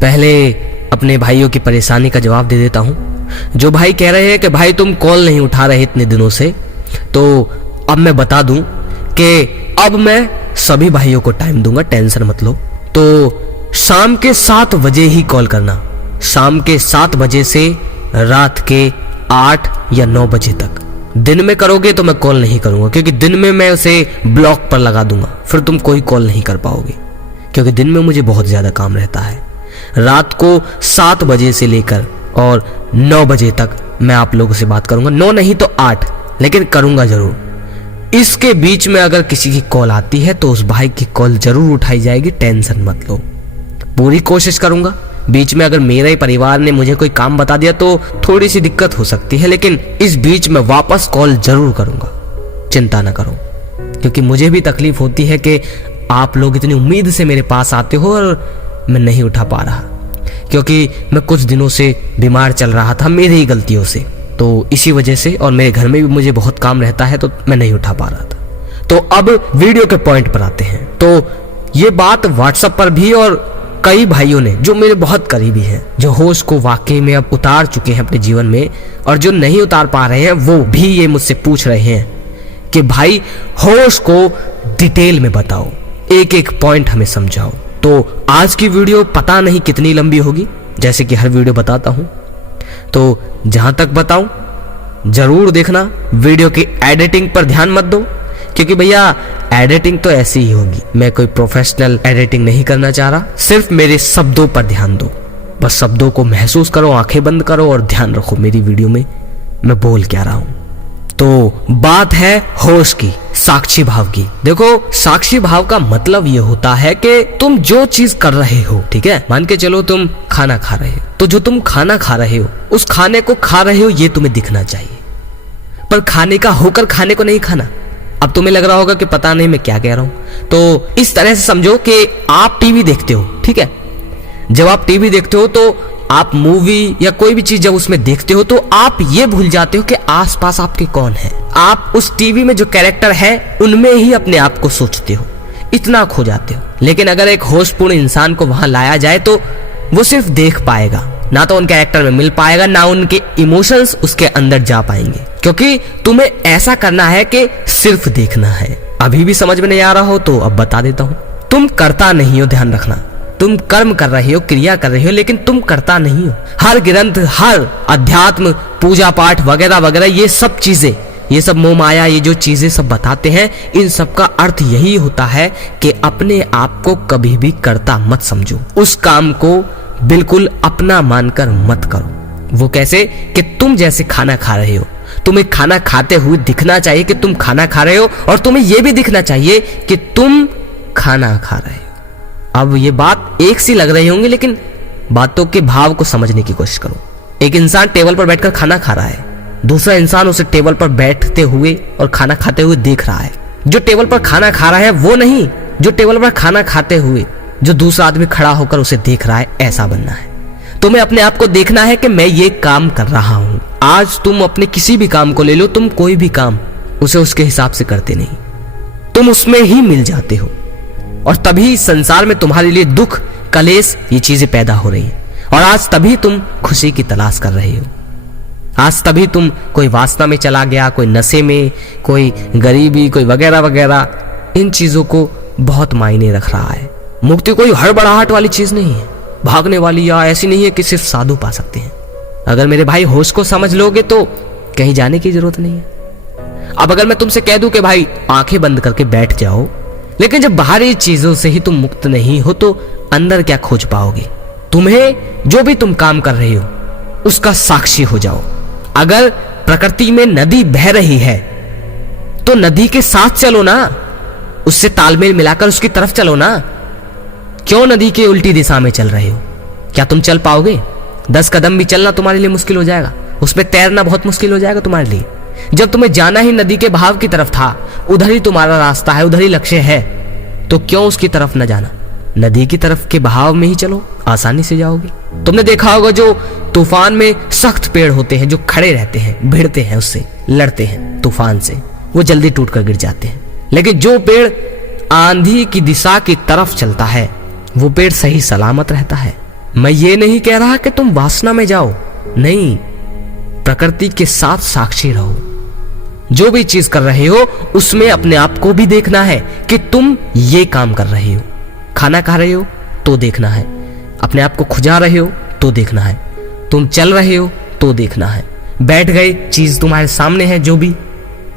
पहले अपने भाइयों की परेशानी का जवाब दे देता हूँ। जो भाई कह रहे हैं कि भाई तुम कॉल नहीं उठा रहे इतने दिनों से, तो अब मैं बता दूं कि अब मैं सभी भाइयों को टाइम दूंगा, टेंशन मत लो। तो शाम के 7 बजे ही कॉल करना, शाम के 7 बजे से रात के 8 या 9 बजे तक। दिन में करोगे तो मैं कॉल नहीं करूंगा, क्योंकि दिन में मैं उसे ब्लॉक पर लगा दूंगा, फिर तुम कोई कॉल नहीं कर पाओगे, क्योंकि दिन में मुझे बहुत ज़्यादा काम रहता है। रात को 7 बजे से लेकर और 9 बजे तक मैं आप लोगों से बात करूंगा, 9 नहीं तो 8, लेकिन करूंगा जरूर। इसके बीच में अगर किसी की कॉल आती है तो उस भाई की कॉल जरूर उठाई जाएगी, टेंशन मत लो। पूरी कोशिश करूंगा। बीच में अगर मेरे परिवार ने मुझे कोई काम बता दिया तो थोड़ी सी दिक्कत हो सकती है, लेकिन इस बीच में वापस कॉल जरूर करूंगा, चिंता ना करो। क्योंकि मुझे भी तकलीफ होती है कि आप लोग इतनी उम्मीद से मेरे पास आते हो और मैं नहीं उठा पा रहा, क्योंकि मैं कुछ दिनों से बीमार चल रहा था मेरी ही गलतियों से, तो इसी वजह से, और मेरे घर में भी मुझे बहुत काम रहता है तो मैं नहीं उठा पा रहा था। तो अब वीडियो के पॉइंट पर आते हैं। तो ये बात व्हाट्सएप पर भी, और कई भाइयों ने जो मेरे बहुत करीबी हैं, जो होश को वाकई में अब उतार चुके हैं अपने जीवन में, और जो नहीं उतार पा रहे हैं वो भी ये मुझसे पूछ रहे हैं कि भाई होश को डिटेल में बताओ, एक एक पॉइंट हमें समझाओ। तो आज की वीडियो पता नहीं कितनी लंबी होगी, जैसे कि हर वीडियो बताता हूं, तो जहां तक बताऊं जरूर देखना। वीडियो की एडिटिंग पर ध्यान मत दो, क्योंकि भैया एडिटिंग तो ऐसी ही होगी, मैं कोई प्रोफेशनल एडिटिंग नहीं करना चाह रहा। सिर्फ मेरे शब्दों पर ध्यान दो, बस शब्दों को महसूस करो, आंखें बंद करो और ध्यान रखो मेरी वीडियो में मैं बोल क्या रहा हूं। तो बात है होश की, साक्षी भाव की। देखो, साक्षी भाव का मतलब ये होता है कि तुम जो चीज कर रहे हो, ठीक है, मान के चलो तुम खाना खा रहे हो, तो जो तुम खाना खा रहे हो उस खाने को खा रहे हो ये तुम्हें दिखना चाहिए, पर खाने का होकर खाने को नहीं खाना। अब तुम्हें लग रहा होगा कि पता नहीं मैं क्या कह रहा हूं, तो इस तरह से समझो कि आप टीवी देखते हो, ठीक है, जब आप टीवी देखते हो तो आप मूवी या कोई भी चीज जब उसमें देखते हो तो आप ये भूल जाते हो कि आसपास आपके कौन है। आप उस टीवी में जो कैरेक्टर है उनमें ही अपने आप को सोचते हो, इतना खो जाते हो। लेकिन अगर एक होशपूर्ण इंसान को वहां लाया जाए तो वो सिर्फ देख पाएगा, ना तो उन कैरेक्टर में मिल पाएगा, ना उनके इमोशंस उसके अंदर जा पाएंगे, क्योंकि तुम्हें ऐसा करना है कि सिर्फ देखना है। अभी भी समझ में नहीं आ रहा हो तो अब बता देता हूं। तुम करता नहीं हो, ध्यान रखना, तुम कर्म कर रहे हो, क्रिया कर रहे हो, लेकिन तुम करता नहीं हो। हर ग्रंथ, हर अध्यात्म, पूजा पाठ वगैरह वगैरह, ये सब चीजें, ये सब मोह माया, ये जो चीजें सब बताते हैं, इन सब का अर्थ यही होता है कि अपने आप को कभी भी करता मत समझो, उस काम को बिल्कुल अपना मानकर मत करो। वो कैसे कि तुम जैसे खाना खा रहे हो, तुम्हें खाना खाते हुए दिखना चाहिए कि तुम खाना खा रहे हो, और तुम्हें यह भी दिखना चाहिए कि तुम खाना खा रहे हो। अब ये बात एक सी लग रही होंगी, लेकिन बातों के भाव को समझने की कोशिश करो। एक इंसान टेबल पर बैठकर खाना खा रहा है, दूसरा इंसान उसे टेबल पर बैठते हुए और खाना खाते हुए देख रहा है। जो टेबल पर खाना खा रहा है वो नहीं, जो टेबल पर खाना खाते हुए जो दूसरा आदमी खड़ा होकर उसे देख रहा है, ऐसा बनना है। तुम्हें अपने आप को देखना है कि मैं ये काम कर रहा हूं। आज तुम अपने किसी भी काम को ले लो, तुम कोई भी काम उसे उसके हिसाब से करते नहीं, तुम उसमें ही मिल जाते हो, और तभी संसार में तुम्हारे लिए दुख, कलेश, ये चीजें पैदा हो रही हैं। और आज तभी तुम खुशी की तलाश कर रहे हो, आज तभी तुम कोई वासना में चला गया, कोई नशे में, कोई गरीबी, कोई वगैरह वगैरह, इन चीजों को बहुत मायने रख रहा है। मुक्ति कोई हड़बड़ाहट वाली चीज नहीं है, भागने वाली, या ऐसी नहीं है कि सिर्फ साधु पा सकते हैं। अगर मेरे भाई होश को समझ लोगे तो कहीं जाने की जरूरत नहीं है। अब अगर मैं तुमसे कह दूं कि भाई आंखें बंद करके बैठ जाओ, लेकिन जब बाहरी चीजों से ही तुम मुक्त नहीं हो तो अंदर क्या खोज पाओगे। तुम्हें जो भी तुम काम कर रहे हो उसका साक्षी हो जाओ। अगर प्रकृति में नदी बह रही है तो नदी के साथ चलो ना, उससे तालमेल मिलाकर उसकी तरफ चलो ना। क्यों नदी के उल्टी दिशा में चल रहे हो? क्या तुम चल पाओगे? 10 कदम भी चलना तुम्हारे लिए मुश्किल हो जाएगा, उसमें तैरना बहुत मुश्किल हो जाएगा तुम्हारे लिए। जब तुम्हें जाना ही नदी के बहाव की तरफ था, उधर ही तुम्हारा रास्ता है, उधर ही लक्ष्य है, तो क्यों उसकी तरफ न जाना? नदी की तरफ के बहाव में ही चलो, आसानी से जाओगे। तुमने देखा होगा जो तूफान में सख्त पेड़ होते हैं, जो खड़े रहते हैं, भिड़ते हैं, उससे लड़ते हैं तूफान से, वो जल्दी टूट कर गिर जाते हैं। लेकिन जो पेड़ आंधी की दिशा की तरफ चलता है वो पेड़ सही सलामत रहता है। मैं ये नहीं कह रहा कि तुम वासना में जाओ, नहीं, प्रकृति के साथ साक्षी रहो। जो भी चीज कर रहे हो उसमें अपने आप को भी देखना है कि तुम ये काम कर रहे हो। खाना खा रहे हो तो देखना है, अपने आप को खुजा रहे हो तो देखना है, तुम चल रहे हो तो देखना है, बैठ गए, चीज तुम्हारे सामने है जो भी,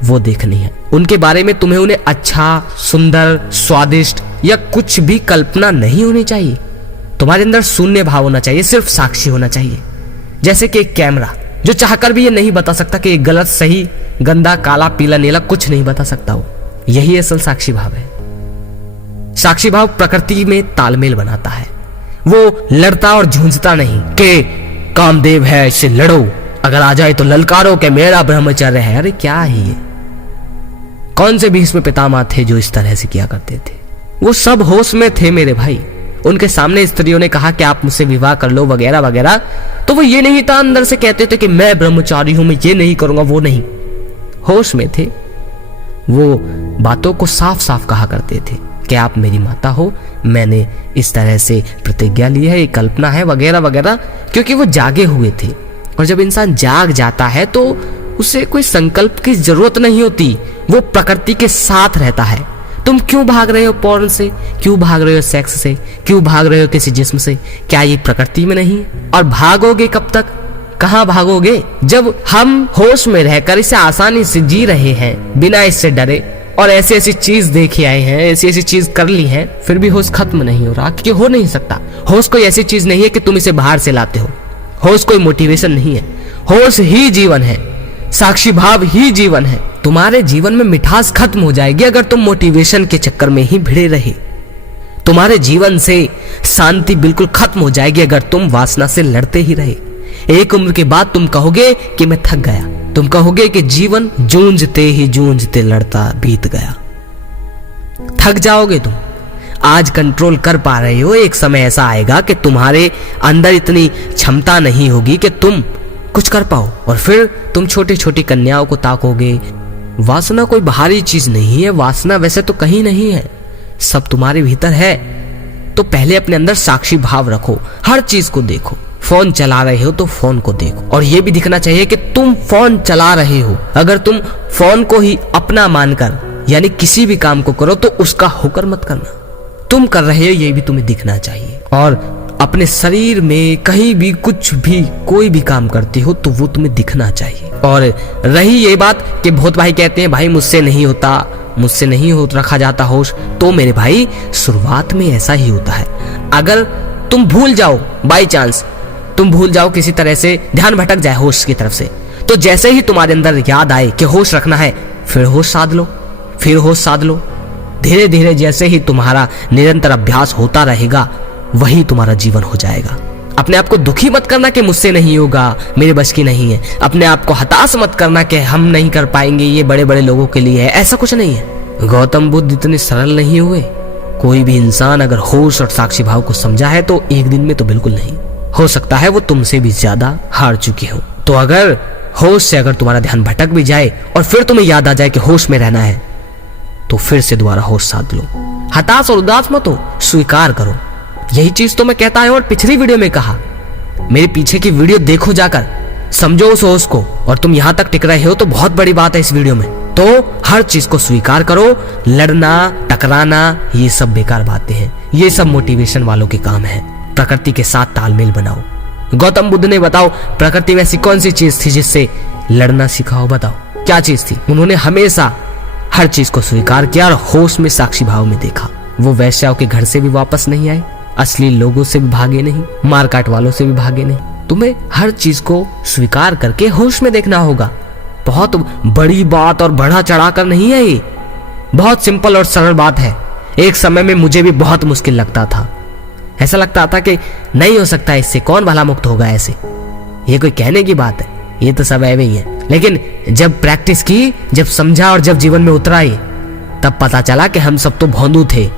वो देखनी है। उनके बारे में तुम्हें उन्हें अच्छा, सुंदर, स्वादिष्ट या कुछ भी कल्पना नहीं होनी चाहिए। तुम्हारे अंदर शून्य भाव होना चाहिए, सिर्फ साक्षी होना चाहिए। जैसे कि एक कैमरा जो चाहकर भी ये नहीं बता सकता कि गलत, सही, गंदा, काला, पीला, नीला कुछ नहीं बता सकता हो। यही असल साक्षी भाव है। साक्षी भाव प्रकृति में तालमेल बनाता है। वो लड़ता और झूंझता नहीं कि कामदेव है, इससे लड़ो, अगर आ जाए तो ललकारो के मेरा ब्रह्मचर्य है। अरे क्या है ये? कौन से भीष्म पितामह थे जो इस तरह से किया करते थे? वो सब होश में थे मेरे भाई। उनके सामने स्त्रियों ने कहा कि आप मुझसे विवाह कर लो वगैरह वगैरह, तो वो ये नहीं था, अंदर से कहते थे कि मैं ब्रह्मचारी हूं, मैं ये नहीं करूंगा, वो नहीं, होश में थे। वो बातों को साफ साफ कहा करते थे कि आप मेरी माता हो, मैंने इस तरह से प्रतिज्ञा ली है, ये कल्पना है वगैरह वगैरह, क्योंकि वो जागे हुए थे। और जब इंसान जाग जाता है तो उसे कोई संकल्प की जरूरत नहीं होती, वो प्रकृति के साथ रहता है। तुम क्यों भाग रहे हो पॉर्न से, क्यों भाग रहे हो सेक्स से, क्यों भाग रहे हो किसी जिस्म से? क्या ये प्रकृति में नहीं है? और भागोगे कब तक, कहां भागोगे? जब हम होश में रहकर इसे आसानी से जी रहे हैं, बिना इससे डरे, और ऐसी ऐसी चीज देखे आए हैं, ऐसी ऐसी चीज कर ली है, फिर भी होश खत्म नहीं हो रहा, क्योंकि हो नहीं सकता। होश कोई ऐसी चीज नहीं है कि तुम इसे बाहर से लाते हो। होश कोई मोटिवेशन नहीं है, होश ही जीवन है, साक्षी भाव ही जीवन है। तुम्हारे जीवन में मिठास खत्म हो जाएगी अगर तुम मोटिवेशन के चक्कर में ही भिड़े रहे। तुम्हारे जीवन से शांति बिल्कुल खत्म हो जाएगी अगर तुम वासना से लड़ते ही रहे। एक उम्र के बाद तुम कहोगे कि मैं थक गया, तुम कहोगे कि जीवन जूझते ही जूझते लड़ता बीत गया। थक जाओगे तुम। आज कंट्रोल कर पा रहे हो, एक समय ऐसा आएगा कि तुम्हारे अंदर इतनी क्षमता नहीं होगी कि तुम कुछ कर पाओ, और फिर तुम छोटी छोटी कन्याओं को ताकोगे। वासना कोई बाहरी चीज नहीं है, वासना वैसे तो कहीं नहीं है, सब तुम्हारे भीतर है। तो पहले अपने अंदर साक्षी भाव रखो, हर चीज को देखो। फोन चला रहे हो तो फोन को देखो, और यह भी दिखना चाहिए कि तुम फोन चला रहे हो। अगर तुम फोन को ही अपना मानकर यानी किसी भी काम को करो तो उसका होकर मत करना, तुम कर रहे हो ये भी तुम्हें दिखना चाहिए। और अपने शरीर में कहीं भी कुछ भी कोई भी काम करते हो तो वो तुम्हें दिखना चाहिए। और रही ये बात कि बहुत भाई कहते हैं भाई मुझसे नहीं होता, मुझसे नहीं हो रखा जाता होश, तो मेरे भाई शुरुआत में ऐसा ही होता है। अगर तुम भूल जाओ, बाई चांस तुम भूल जाओ, किसी तरह से ध्यान भटक जाए होश की तरफ से, तो जैसे ही तुम्हारे अंदर याद आए कि होश रखना है, फिर होश साध लो, फिर होश साध लो। धीरे धीरे जैसे ही तुम्हारा निरंतर अभ्यास होता रहेगा वही तुम्हारा जीवन हो जाएगा। अपने आप को दुखी मत करना कि मुझसे नहीं होगा, मेरे बस की नहीं है। अपने आप को हताश मत करना कि हम नहीं कर पाएंगे, ये बड़े बड़े लोगों के लिए है, ऐसा कुछ नहीं है। गौतम बुद्ध इतने सरल नहीं हुए। कोई भी इंसान अगर होश और साक्षी भाव को समझा है तो एक दिन में तो बिल्कुल नहीं। हो सकता है वो तुमसे भी ज्यादा हार चुके हो। तो अगर होश से अगर तुम्हारा ध्यान भटक भी जाए और फिर तुम्हें याद आ जाए कि होश में रहना है, तो फिर से दोबारा होश साध लो। हताश और उदास मत हो, स्वीकार करो। यही चीज तो मैं कहता हूं और पिछली वीडियो में कहा। मेरे पीछे की वीडियो देखो जाकर, समझो उस होश को, और तुम यहां तक टिक रहे हो तो बहुत बड़ी बात है इस वीडियो में। तो हर चीज को स्वीकार करो। लड़ना, टकराना, ये सब बेकार बातें हैं, ये सब मोटिवेशन वालों के काम है। प्रकृति के साथ तालमेल बनाओ। गौतम बुद्ध ने बताओ प्रकृति में ऐसी कौन सी चीज थी जिससे लड़ना सिखाओ? बताओ क्या चीज थी? उन्होंने हमेशा हर चीज को स्वीकार किया और होश में साक्षी भाव में देखा। वो वैश्याओं के घर से भी वापस नहीं आए, असली लोगों से भी भागे नहीं, मारकाट वालों से भी भागे नहीं। तुम्हें हर चीज को स्वीकार करके होश में देखना होगा। बहुत बड़ी बात और बढ़ा चढ़ाकर नहीं है ये, बहुत सिंपल और सरल बात है। एक समय में मुझे भी बहुत मुश्किल लगता था, ऐसा लगता था कि नहीं हो सकता, इससे कौन भला मुक्त होगा ऐसे, ये कोई कहने की बात है, ये तो सब ऐवे ही है। लेकिन जब प्रैक्टिस की, जब समझा और जब जीवन में उतरा ये, तब पता चला कि हम सब तो भोंदू थे,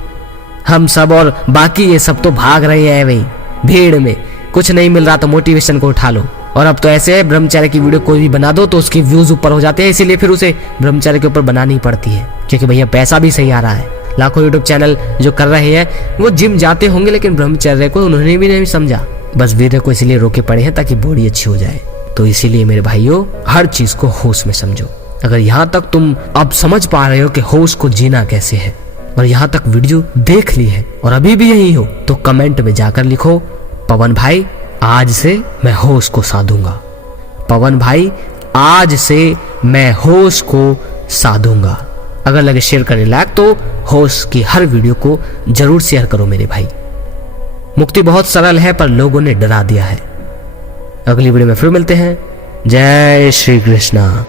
हम सब, और बाकी ये सब तो भाग रहे हैं वही भीड़ में। कुछ नहीं मिल रहा तो मोटिवेशन को उठा लो। और अब तो ऐसे है, ब्रह्मचर्य की वीडियो कोई भी बना दो तो उसके व्यूज ऊपर हो जाते हैं, इसीलिए फिर उसे ब्रह्मचर्य के ऊपर बनानी पड़ती है, क्योंकि भैया पैसा भी सही आ रहा है। लाखों यूट्यूब चैनल जो कर रहे हैं वो जिम जाते होंगे, लेकिन ब्रह्मचर्य को उन्होंने भी नहीं समझा। बस वीडियो को इसलिए रोके पड़े हैं ताकि बॉडी अच्छी हो जाए। तो इसीलिए मेरे भाइयों हर चीज को होश में समझो। अगर यहाँ तक तुम अब समझ पा रहे हो कि होश को जीना कैसे है और यहाँ तक वीडियो देख ली है और अभी भी यही हो, तो कमेंट में जाकर लिखो, पवन भाई आज से मैं होश को साधूंगा। पवन भाई आज से मैं होश को साधूंगा। अगर लगे शेयर करने लायक तो होश की हर वीडियो को जरूर शेयर करो मेरे भाई। मुक्ति बहुत सरल है पर लोगों ने डरा दिया है। अगली वीडियो में फिर मिलते हैं। जय श्री कृष्णा।